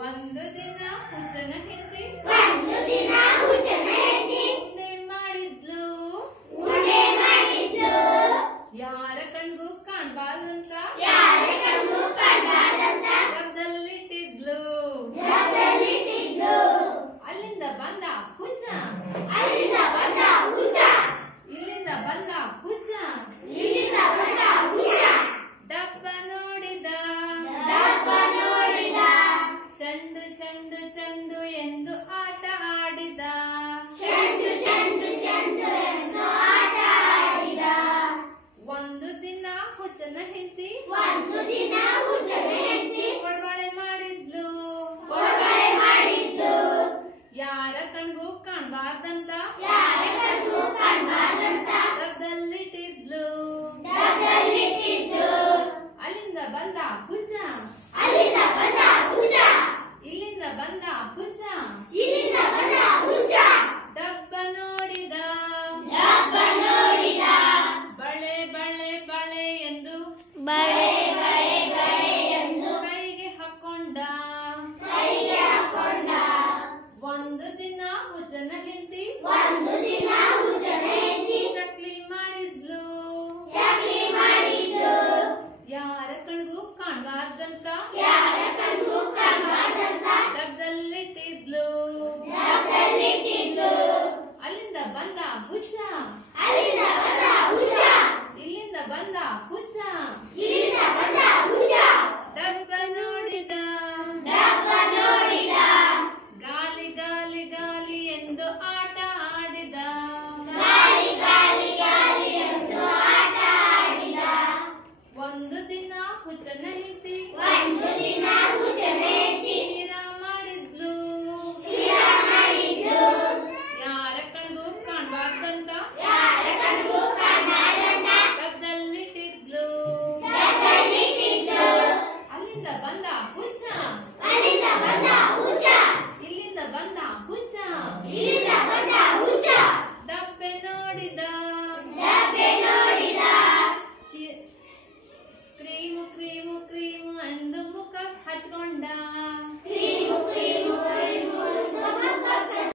ಒಂದು ದಿನ ಹುಚ್ಚನ ಹೆಂಡತಿ ಒಂದು ದಿನ ಹುಚ್ಚನ ಹೆಂಡತಿ ಉಂಡೆ ಮಾಡಿದ್ಲು. ಉಂಡೆ ಮಾಡಿದ್ಲು. ಯಾರ ಕಣ್ಗೂ ಕಾಣಬಾರ್ದಂತ. ಯಾರ ಕಣ್ಣು ಕಾಣಬಾರ್ದಂತ. ಡಬ್ಬದಲ್ಲಿಟ್ಟಿದ್ಲು ಜಗದಲ್ಲಿಟ್ಟಿದ್ಲು ಅಲ್ಲಿಂದ ಬಂದ ಹುಚ್ಚ ಅಲ್ಲಿಂದ ಬಂದ ಹುಚ್ಚ ಇಲ್ಲಿಂದ ಬಂದ ಹುಚ್ಚ ಕಾಣ್ಬಾರ್ದಂತ ಅಲ್ಲಿಂದ ಬಂದ ಪೂಜಾ ಅಲ್ಲಿಂದ ಬಂದ ಹುಚ್ಚ ಇಲ್ಲಿಂದ ಬಂದ ಹುಚ್ಚ ಮಾರ್ಗಂತ ಡಬ್ಬಲ್ಲಿಟ್ಟಿದ್ಲು ಅಲ್ಲಿಂದ ಬಂದ ಭುಜ ಇಲ್ಲಿಂದ ಬಂದ ಭುಜ त बंदा पुछा